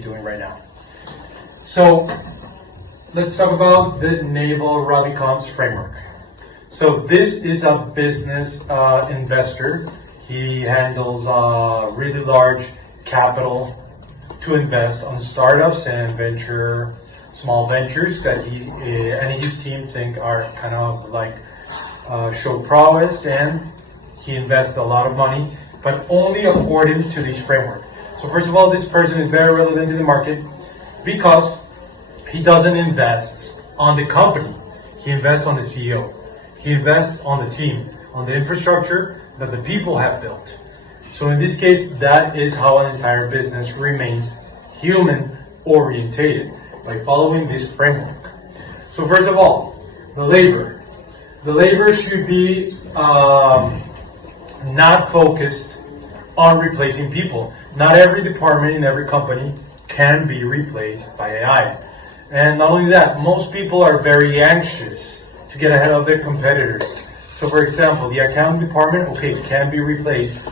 doing right now. So let's talk about the Naval Ravikant's framework. So this is a business investor. He handles really large capital to invest on startups and small ventures that he and his team think are kind of like show prowess, and he invests a lot of money, but only according to this framework. So first of all, this person is very relevant in the market because he doesn't invest on the company. He invests on the CEO. He invests on the team, on the infrastructure that the people have built. So in this case, that is how an entire business remains human orientated, by following this framework. So first of all, the labor. The labor should be not focused on replacing people. Not every department in every company can be replaced by AI. And not only that, most people are very anxious to get ahead of their competitors. So for example, the accounting department, okay, can be replaced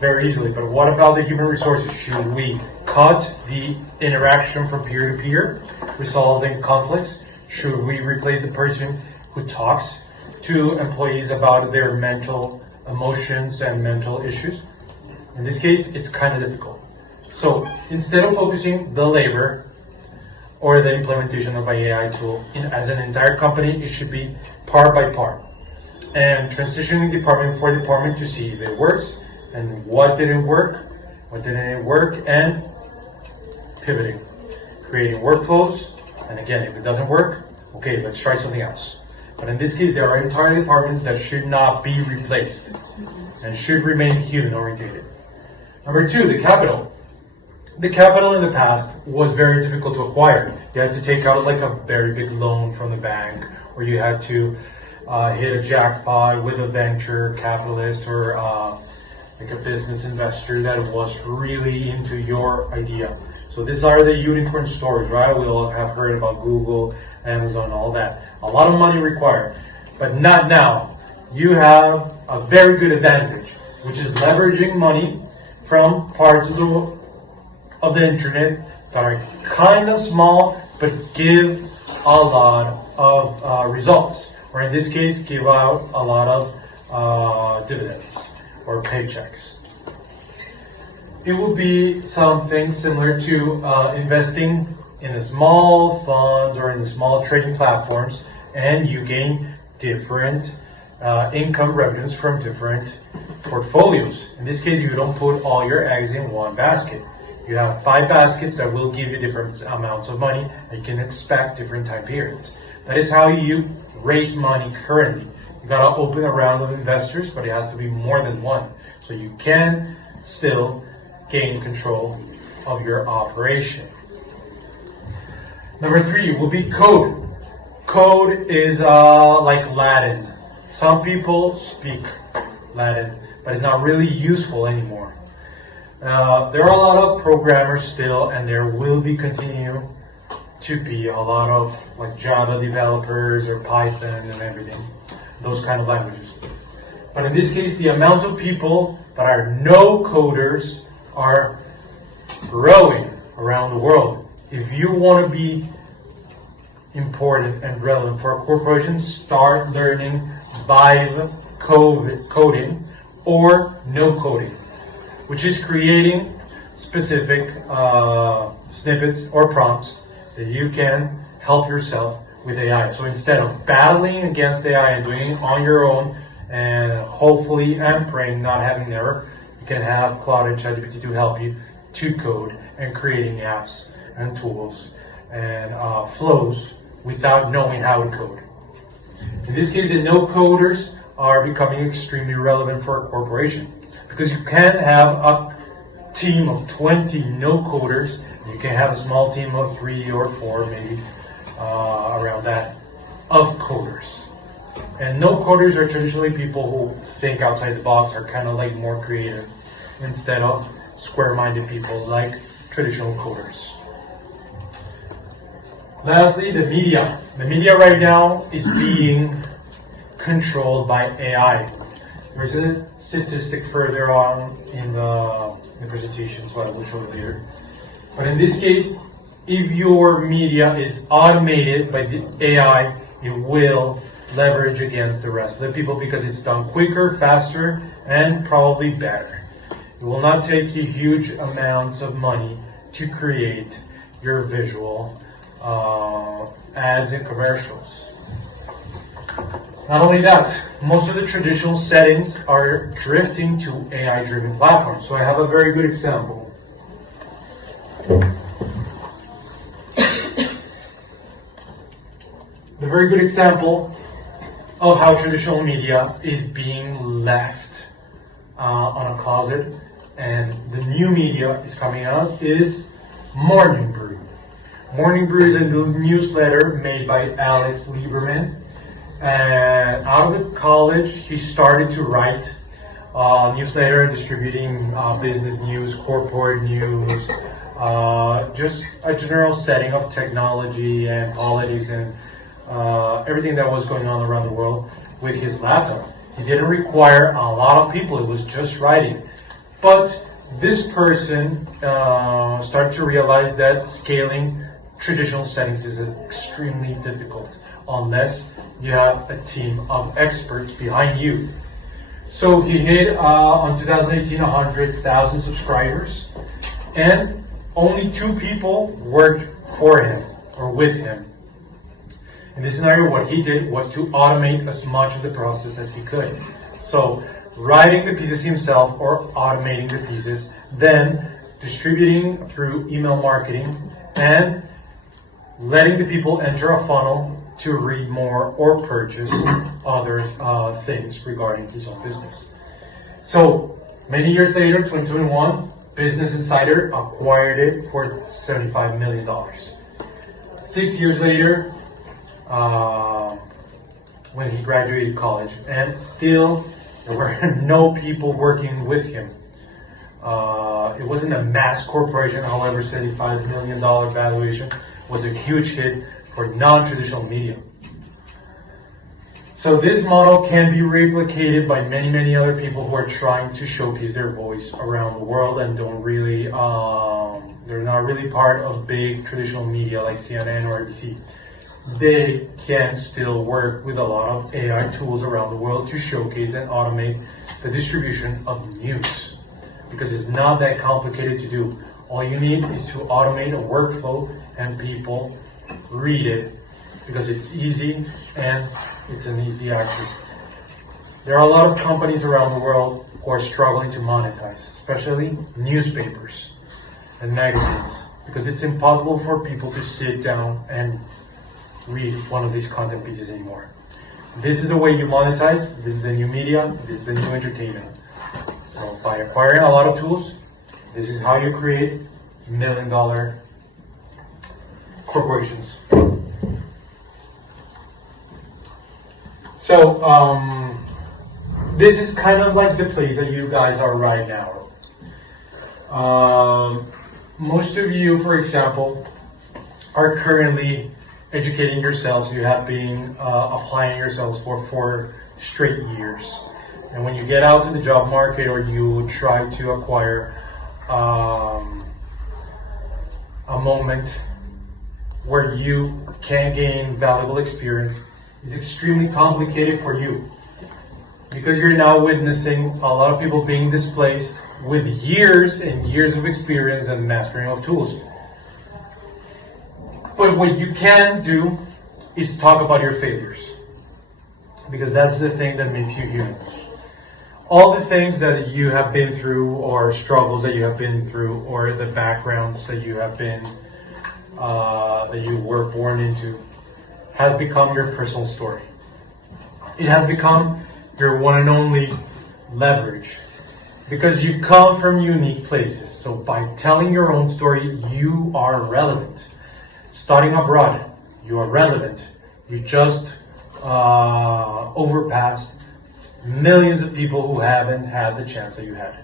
very easily, but what about the human resources? Should we cut the interaction from peer to peer, resolving conflicts? Should we replace the person who talks to employees about their mental emotions and mental issues? In this case, it's kind of difficult. So instead of focusing the labor or the implementation of an AI tool as an entire company, it should be part by part, and transitioning department for department to see if it works and what didn't work, and pivoting, creating workflows, and again, if it doesn't work, okay, let's try something else. But in this case, there are entire departments that should not be replaced and should remain human oriented. Number two, the capital. The capital in the past was very difficult to acquire. You had to take out like a very big loan from the bank, or you had to hit a jackpot with a venture capitalist or like a business investor that was really into your idea. So these are the unicorn stories, right? We all have heard about Google, Amazon, all that. A lot of money required, but not now. You have a very good advantage, which is leveraging money from parts of the internet that are kind of small, but give a lot of results, or in this case, give out a lot of dividends or paychecks. It will be something similar to investing in the small funds or in the small trading platforms, and you gain different income revenues from different portfolios. In this case, you don't put all your eggs in one basket. You have 5 baskets that will give you different amounts of money, and you can expect different time periods. That is how you raise money currently. You gotta open a round of investors, but it has to be more than one. So you can still gain control of your operation. Number 3 will be code. Code is like Latin. Some people speak Latin, but it's not really useful anymore. There are a lot of programmers still, and there will be continue to be a lot of like Java developers or Python and everything, those kind of languages. But in this case, the amount of people that are no coders are growing around the world. If you want to be important and relevant for a corporation, start learning vibe coding or no coding, which is creating specific snippets or prompts that you can help yourself with AI. So instead of battling against AI and doing it on your own, and hopefully and praying not having an error, you can have Claude and ChatGPT to help you to code and creating apps and tools and flows without knowing how to code. In this case, the no coders are becoming extremely relevant for a corporation, because you can have a team of 20 no coders. You can have a small team of 3 or 4, maybe around that, of coders. And no coders are traditionally people who think outside the box, are kind of like more creative, instead of square-minded people like traditional coders. Lastly, the media. The media right now is being controlled by AI. There's a statistic further on in the presentation, so I will show it later. But in this case, if your media is automated by the AI, it will leverage against the rest of the people because it's done quicker, faster, and probably better. It will not take you huge amounts of money to create your visual ads and commercials. Not only that, most of the traditional settings are drifting to AI-driven platforms. So I have a very good example. A very good example of how traditional media is being left on a closet and the new media is coming out is Morning Brew. Morning Brew is a new newsletter made by Alex Lieberman. And out of college, he started to write newsletter, distributing business news, corporate news, just a general setting of technology and politics and everything that was going on around the world with his laptop. He didn't require a lot of people, it was just writing. But this person started to realize that scaling traditional settings is extremely difficult unless you have a team of experts behind you. So he hit on 2018 100,000 subscribers, and only 2 people worked for him or with him. In this scenario, what he did was to automate as much of the process as he could. So writing the pieces himself or automating the pieces, then distributing through email marketing and letting the people enter a funnel to read more or purchase other things regarding his own business. So many years later, 2021, Business Insider acquired it for $75 million. 6 years later, when he graduated college, and still there were no people working with him. It wasn't a mass corporation, however, $75 million valuation was a huge hit for non-traditional media. So this model can be replicated by many, many other people who are trying to showcase their voice around the world and don't really, they're not really part of big traditional media like CNN or ABC. They can still work with a lot of AI tools around the world to showcase and automate the distribution of news. Because it's not that complicated to do. All you need is to automate a workflow and people read it because it's easy and it's an easy access. There are a lot of companies around the world who are struggling to monetize, especially newspapers and magazines, because it's impossible for people to sit down and read one of these content pieces anymore. This is the way you monetize, this is the new media, this is the new entertainment. So by acquiring a lot of tools, this is how you create $1 million corporations. So this is kind of like the place that you guys are right now. Most of you, for example, are currently educating yourselves. You have been applying yourselves for 4 straight years. And when you get out to the job market or you try to acquire a moment where you can gain valuable experience, it's extremely complicated for you because you're now witnessing a lot of people being displaced with years and years of experience and mastering of tools. But what you can do is talk about your failures, because that's the thing that makes you human. All the things that you have been through, or struggles that you have been through, or the backgrounds that you have been, that you were born into, has become your personal story. It has become your one and only leverage, because you come from unique places. So by telling your own story, you are relevant. Starting abroad, you are relevant. You just overpassed millions of people who haven't had the chance that you had.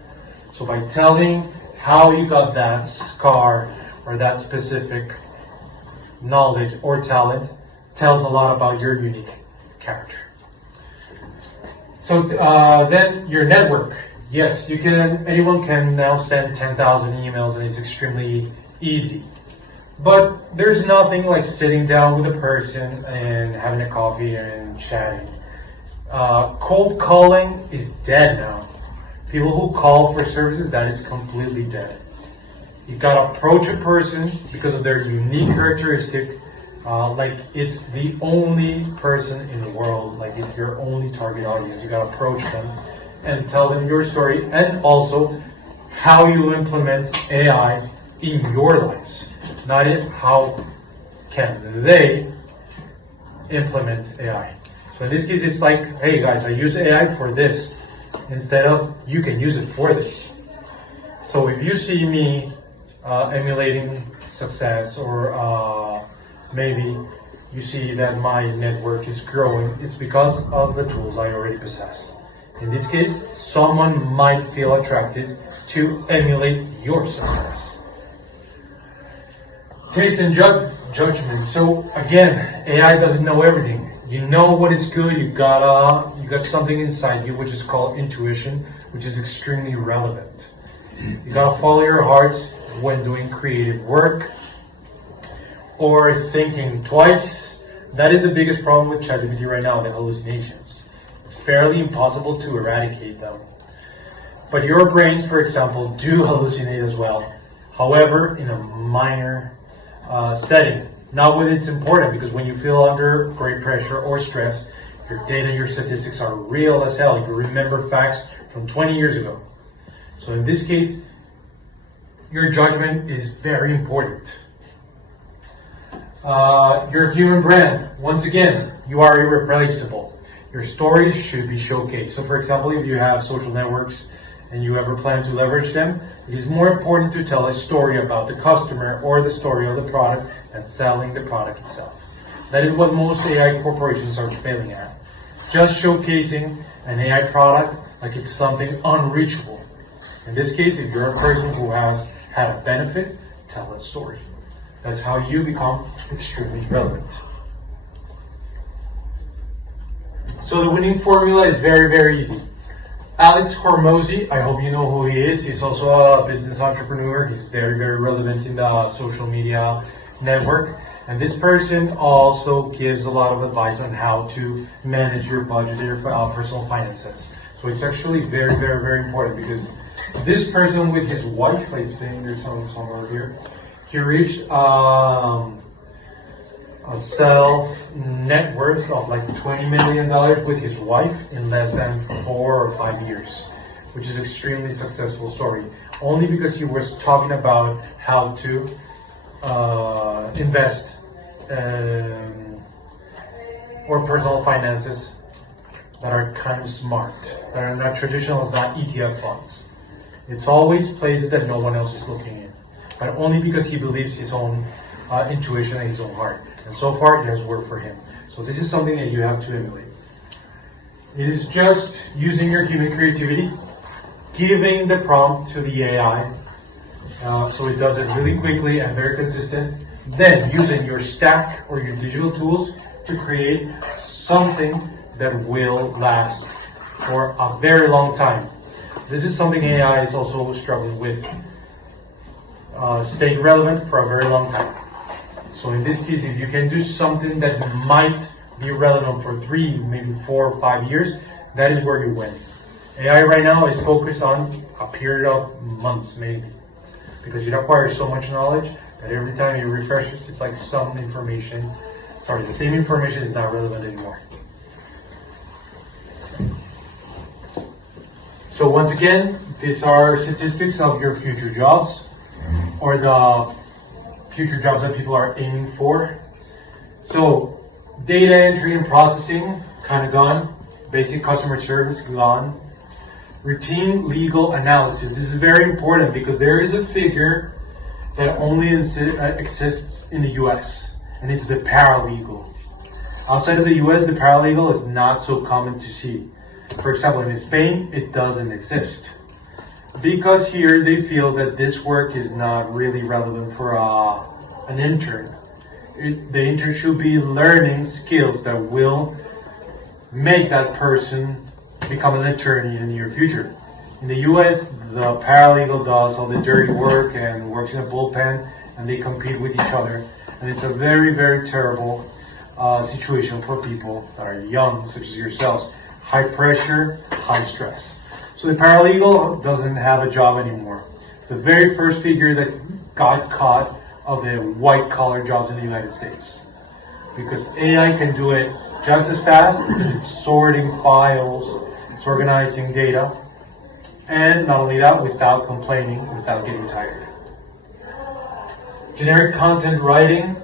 So by telling how you got that scar or that specific knowledge or talent tells a lot about your unique character. So then your network. Yes, anyone can now send 10,000 emails, and it's extremely easy. But there's nothing like sitting down with a person and having a coffee and chatting. Cold calling is dead now. People who call for services, that is completely dead. You gotta approach a person because of their unique characteristic, like it's the only person in the world, like it's your only target audience. You gotta approach them and tell them your story, and also how you implement AI in your lives. Not if how can they implement AI. So in this case, it's like, hey guys, I use AI for this, instead of you can use it for this. So if you see me emulating success, or maybe you see that my network is growing, it's because of the tools I already possess. In this case, someone might feel attracted to emulate your success. Taste and judgment. So again, AI doesn't know everything. You know what is good. You got something inside you which is called intuition, which is extremely relevant. You gotta follow your heart when doing creative work or thinking twice. That is the biggest problem with ChatGPT right now, the hallucinations. It's fairly impossible to eradicate them. But your brains, for example, do hallucinate as well. However, in a minor setting. Not when it's important, because when you feel under great pressure or stress, your data, your statistics are real as hell. You remember facts from 20 years ago. So in this case, your judgment is very important. Your human brand, once again, you are irreplaceable. Your stories should be showcased. So for example, if you have social networks and you ever plan to leverage them, it is more important to tell a story about the customer or the story of the product than selling the product itself. That is what most AI corporations are failing at. Just showcasing an AI product like it's something unreachable. In this case, if you're a person who has had a benefit, tell that story. That's how you become extremely relevant. So the winning formula is very, very easy. Alex Hormozy, I hope you know who he is. He's also a business entrepreneur. He's very, very relevant in the social media network. And this person also gives a lot of advice on how to manage your budget and your personal finances. So it's actually very, very, very important, because this person with his wife, I think there's somewhere here, he reached a self net worth of like $20 million with his wife in less than 4 or 5 years, which is extremely successful story. Only because he was talking about how to invest or personal finances that are kind of smart, that are not traditional, it's not ETF funds. It's always places that no one else is looking in, but only because he believes his own intuition and his own heart. And so far, it has worked for him. So this is something that you have to emulate. It is just using your human creativity, giving the prompt to the AI, so it does it really quickly and very consistent. Then using your stack or your digital tools to create something that will last for a very long time. This is something AI is also struggling with, staying relevant for a very long time. So in this case, if you can do something that might be relevant for 3, maybe 4 or 5 years, that is where you win. AI right now is focused on a period of months, maybe, because you acquire so much knowledge that every time you refresh it, it's like some information, the same information is not relevant anymore. So once again, these are statistics of your future jobs, or the future jobs that people are aiming for. So data entry and processing, kind of gone. Basic customer service, gone. Routine legal analysis. This is very important because there is a figure that only exists in the US, and it's the paralegal. Outside of the US, the paralegal is not so common to see. For example, in Spain, it doesn't exist. Because here they feel that this work is not really relevant for an intern. The intern should be learning skills that will make that person become an attorney in the near future. In the US, the paralegal does all the dirty work and works in a bullpen, and they compete with each other. And it's a very, very terrible situation for people that are young, such as yourselves. High pressure, high stress. So the paralegal doesn't have a job anymore. It's the very first figure that got caught of the white-collar jobs in the United States. Because AI can do it just as fast, because it's sorting files, it's organizing data, and not only that, without complaining, without getting tired. Generic content writing.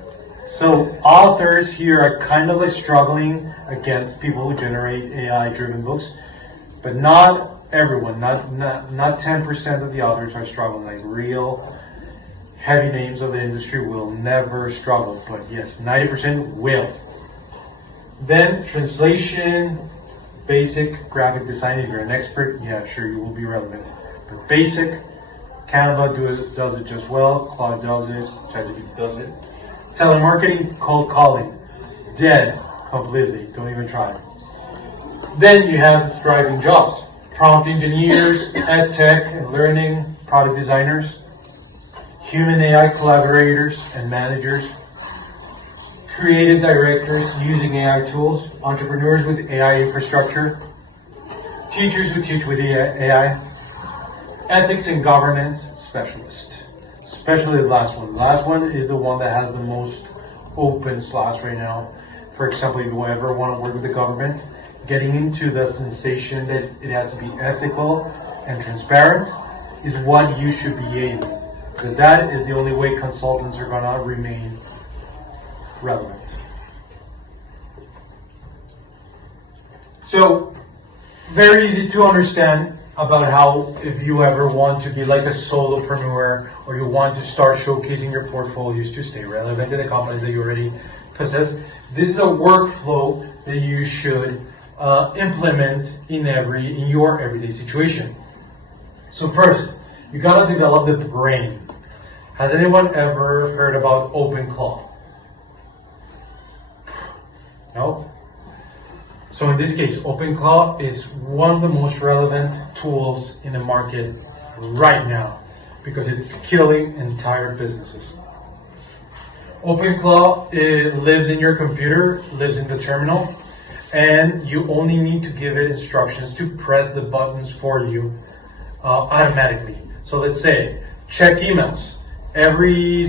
So authors here are kind of like struggling against people who generate AI-driven books, but not everyone, not 10% of the authors are struggling. Like real heavy names of the industry will never struggle, but yes, 90% will. Then translation, basic graphic design. If you're an expert, yeah, sure, you will be relevant. But basic, Canva does it just well, Claude does it, ChatGPT does it. Telemarketing, cold calling, dead completely, don't even try it. Then you have thriving jobs, prompt engineers, ed tech and learning, product designers, human AI collaborators and managers, creative directors using AI tools, entrepreneurs with AI infrastructure, teachers who teach with AI, ethics and governance specialists. Especially the last one. The last one is the one that has the most open slots right now. For example, if you ever want to work with the government, getting into the sensation that it has to be ethical and transparent is what you should be aiming. Because that is the only way consultants are going to remain relevant. So, very easy to understand about how if you ever want to be like a solopreneur or you want to start showcasing your portfolios to stay relevant to the companies that you already possess, this is a workflow that you should implement in your everyday situation. So first, you gotta develop the brain. Has anyone ever heard about OpenClaw? No? So in this case, OpenClaw is one of the most relevant tools in the market right now because it's killing entire businesses. OpenClaw lives in your computer, lives in the terminal, and you only need to give it instructions to press the buttons for you automatically. So let's say, check emails. Every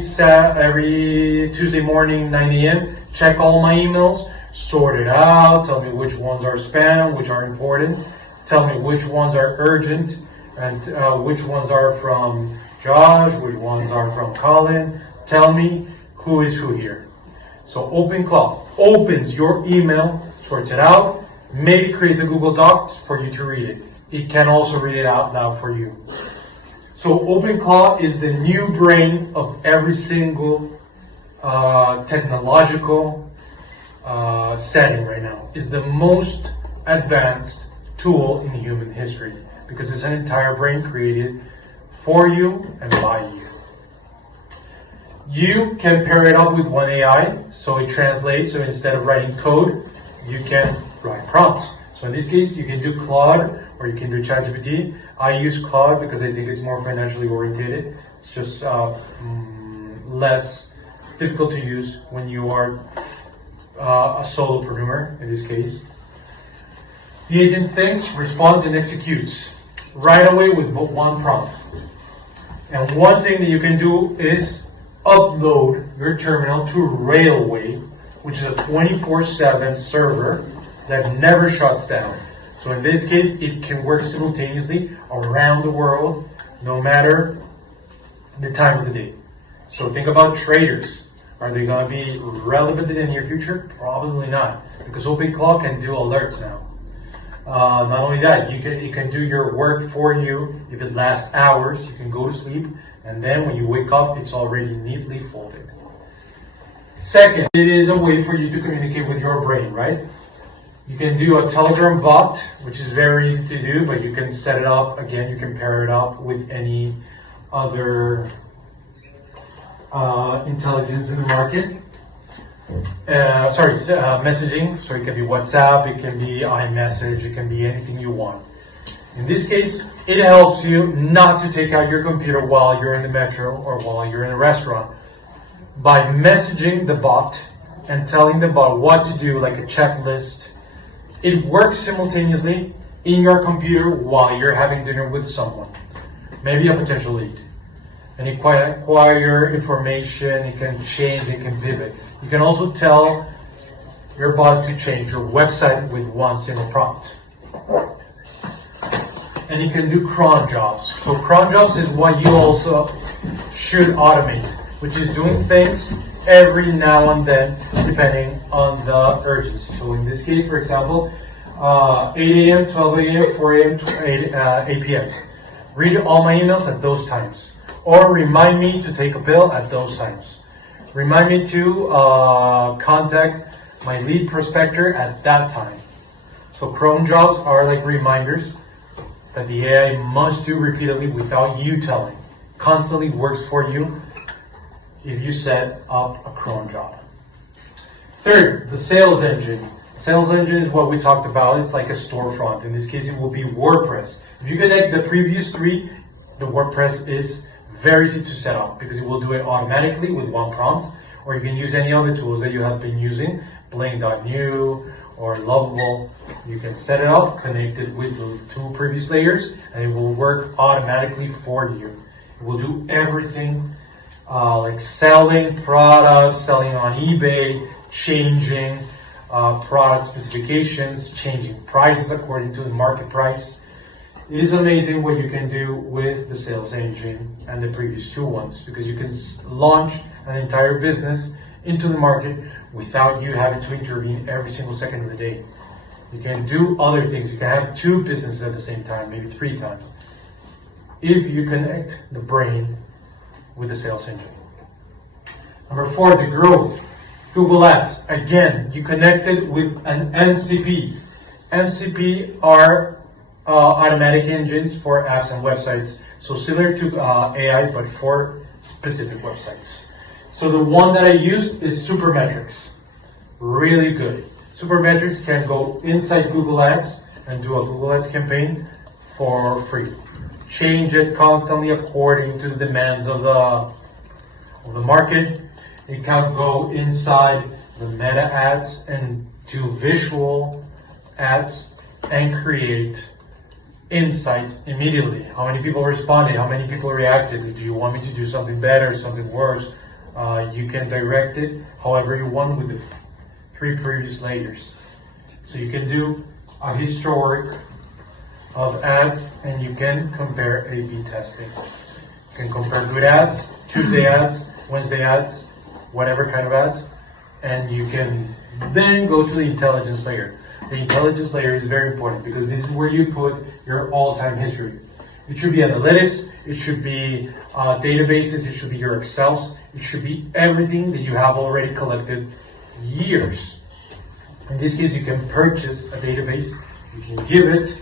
Tuesday morning, 9 a.m., check all my emails, sort it out, tell me which ones are spam, which are important, tell me which ones are urgent, and which ones are from Josh, which ones are from Colin, tell me who is who here. So OpenClaw opens your email, sorts it out, maybe creates a Google Docs for you to read it. It can also read it out loud for you. So OpenClaw is the new brain of every single technological setting right now. It's the most advanced tool in human history because it's an entire brain created for you and by you. You can pair it up with one AI, so it translates. So instead of writing code, you can write prompts. So in this case, you can do Claude or you can do ChatGPT. I use Claude because I think it's more financially oriented. It's just less difficult to use when you are a solopreneur in this case. The agent thinks, responds, and executes right away with one prompt. And one thing that you can do is upload your terminal to Railway, which is a 24/7 server that never shuts down. So in this case, it can work simultaneously around the world, no matter the time of the day. So think about traders. Are they going to be relevant in the near future? Probably not, because OpenClaw can do alerts now. Not only that, it can do your work for you. If it lasts hours, you can go to sleep, and then when you wake up, it's already neatly folded. Second, it is a way for you to communicate with your brain, right? You can do a Telegram bot, which is very easy to do, but you can set it up, again, you can pair it up with any other intelligence in the market. Messaging, so it can be WhatsApp, it can be iMessage, it can be anything you want. In this case, it helps you not to take out your computer while you're in the metro or while you're in a restaurant. by messaging the bot and telling the bot what to do, like a checklist. It works simultaneously in your computer while you're having dinner with someone, maybe a potential lead. And it can acquire information, it can change, it can pivot. You can also tell your bot to change your website with one single prompt. And you can do cron jobs. So cron jobs is what you also should automate, which is doing things every now and then, depending on the urgency. So in this case, for example, 8 a.m., 12 a.m., 4 a.m., 8 p.m. Read all my emails at those times. Or remind me to take a pill at those times. Remind me to contact my lead prospector at that time. So cron jobs are like reminders that the AI must do repeatedly without you telling. Constantly works for you if you set up a cron job. Third, the sales engine. Sales engine is what we talked about. It's like a storefront. In this case, it will be WordPress. If you connect the previous three, the WordPress is very easy to set up because it will do it automatically with one prompt, or you can use any other tools that you have been using, Bling.new or Lovable. You can set it up, connect it with the two previous layers, and it will work automatically for you. It will do everything like selling products, selling on eBay, changing product specifications, changing prices according to the market price. It is amazing what you can do with the sales engine and the previous two ones, because you can launch an entire business into the market without you having to intervene every single second of the day. You can do other things. You can have two businesses at the same time, maybe 3 times, if you connect the brain with the sales engine. Number 4, the growth. Google Ads. Again, you connect it with an MCP. MCP are automatic engines for apps and websites. So similar to AI, but for specific websites. So the one that I used is Supermetrics. Really good. Supermetrics can go inside Google Ads and do a Google Ads campaign for free. Change it constantly according to the demands of the market. It can go inside the meta ads and do visual ads and create insights immediately. How many people responded? How many people reacted? Do you want me to do something better, something worse? You can direct it however you want with the 3 previous layers. So you can do a historic of ads and you can compare A/B testing. You can compare good ads, Tuesday ads, Wednesday ads, whatever kind of ads, and you can then go to the intelligence layer. The intelligence layer is very important because this is where you put your all-time history. It should be analytics, it should be databases, it should be your Excels, it should be everything that you have already collected years. In this case, you can purchase a database, you can give it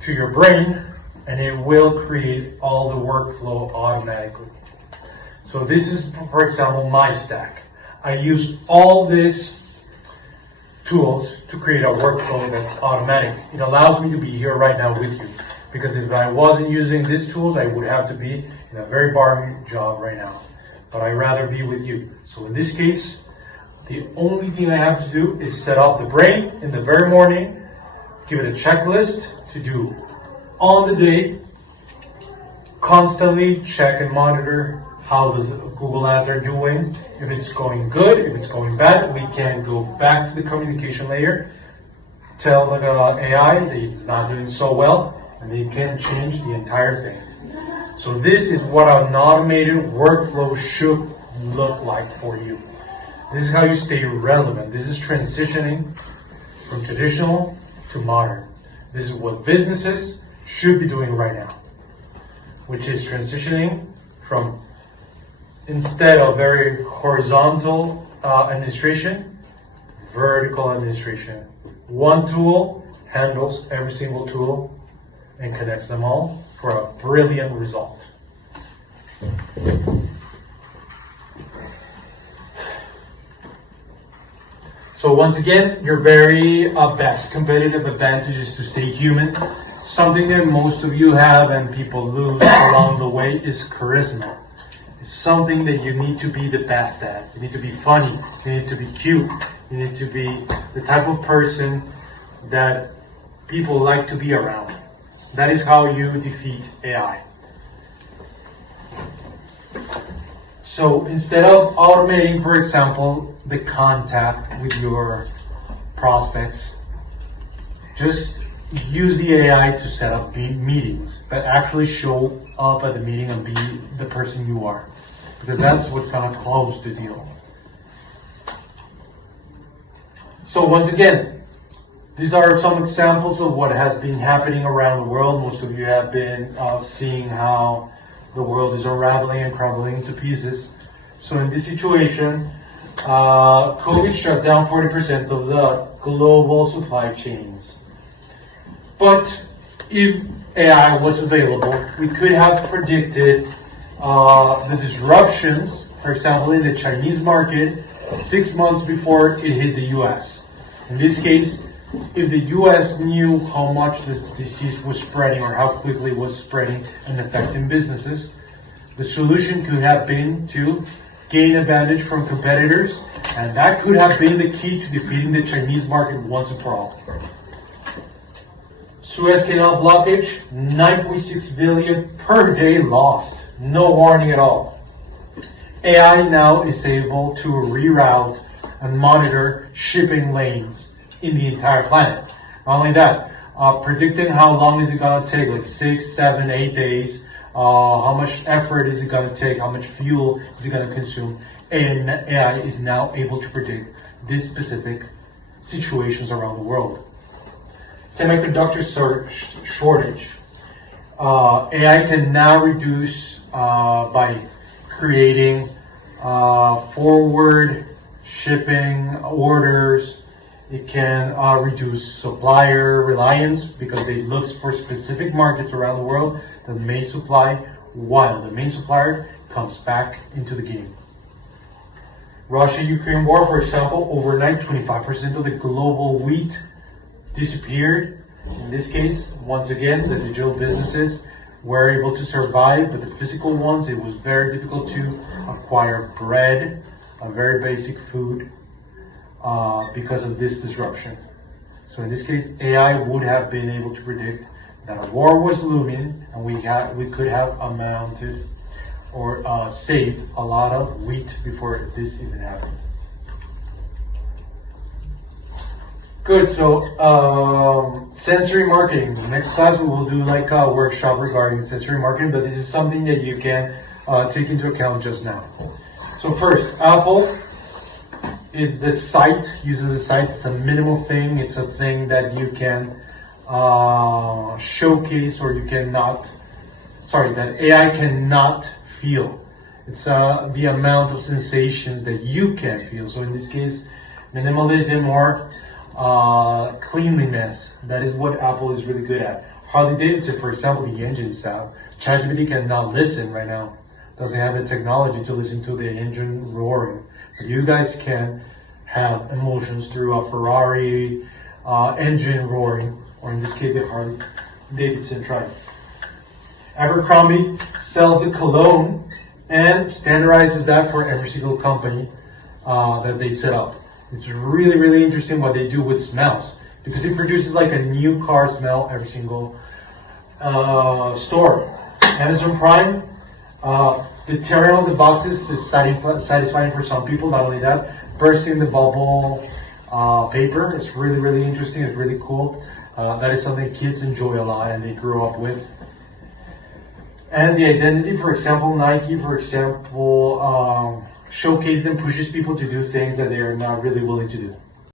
to your brain, and it will create all the workflow automatically. So this is, for example, my stack. I use all these tools to create a workflow that's automatic. It allows me to be here right now with you. Because if I wasn't using these tools, I would have to be in a very boring job right now. But I'd rather be with you. So in this case, the only thing I have to do is set up the brain in the very morning, give it a checklist to do on the day, constantly check and monitor how the Google Ads are doing. If it's going good, if it's going bad, we can go back to the communication layer, tell the AI that it's not doing so well, and they can change the entire thing. So this is what an automated workflow should look like for you. This is how you stay relevant. This is transitioning from traditional to modern. This is what businesses should be doing right now, which is transitioning from, instead of very horizontal administration, vertical administration. One tool handles every single tool and connects them all for a brilliant result. So once again, your very best competitive advantage is to stay human. Something that most of you have and people lose along the way is charisma. It's something that you need to be the best at. You need to be funny. You need to be cute. You need to be the type of person that people like to be around. That is how you defeat AI. So instead of automating, for example, the contact with your prospects, just use the AI to set up meetings that actually show up at the meeting and be the person you are, because that's what's going to close the deal. So once again, these are some examples of what has been happening around the world. Most of you have been seeing how the world is unraveling and crumbling to pieces. So in this situation, COVID shut down 40% of the global supply chains. But if AI was available, we could have predicted the disruptions, for example, in the Chinese market 6 months before it hit the US. In this case, if the US knew how much this disease was spreading or how quickly it was spreading and affecting businesses, the solution could have been to gain advantage from competitors, and that could have been the key to defeating the Chinese market once and for all. Suez Canal blockage, 9.6 billion per day lost. No warning at all. AI now is able to reroute and monitor shipping lanes in the entire planet. Not only that, predicting how long is it going to take, like 6, 7, 8 days, how much effort is it going to take, how much fuel is it going to consume, and AI is now able to predict these specific situations around the world. Semiconductor shortage. AI can now reduce by creating forward shipping orders. It can reduce supplier reliance because it looks for specific markets around the world that may supply while the main supplier comes back into the game. Russia-Ukraine war, for example, overnight 25% of the global wheat disappeared. In this case, once again, the digital businesses were able to survive, but the physical ones, it was very difficult to acquire bread, a very basic food, because of this disruption. So in this case, AI would have been able to predict that a war was looming, and we could have amounted or saved a lot of wheat before this even happened. Good, so sensory marketing. The next class we will do like a workshop regarding sensory marketing, but this is something that you can take into account just now. So first, Apple is the site, uses the site. It's a minimal thing. It's a thing that you can showcase or you cannot, that AI cannot feel. It's the amount of sensations that you can feel. So in this case, minimalism or cleanliness. That is what Apple is really good at. Harley-Davidson, for example, the engine sound. ChatGPT cannot listen right now. Doesn't have the technology to listen to the engine roaring. But you guys can have emotions through a Ferrari engine roaring, or in this case, the Harley-Davidson Triumph. Abercrombie sells the cologne and standardizes that for every single company that they set up. It's really, really interesting what they do with smells, because it produces like a new car smell every single store. Amazon Prime, the tearing of the boxes is satisfying for some people. Not only that, bursting the bubble paper is really, really interesting. It's really cool. That is something kids enjoy a lot and they grow up with. And the identity, for example, Nike, for example, showcases and pushes people to do things that they are not really willing to do.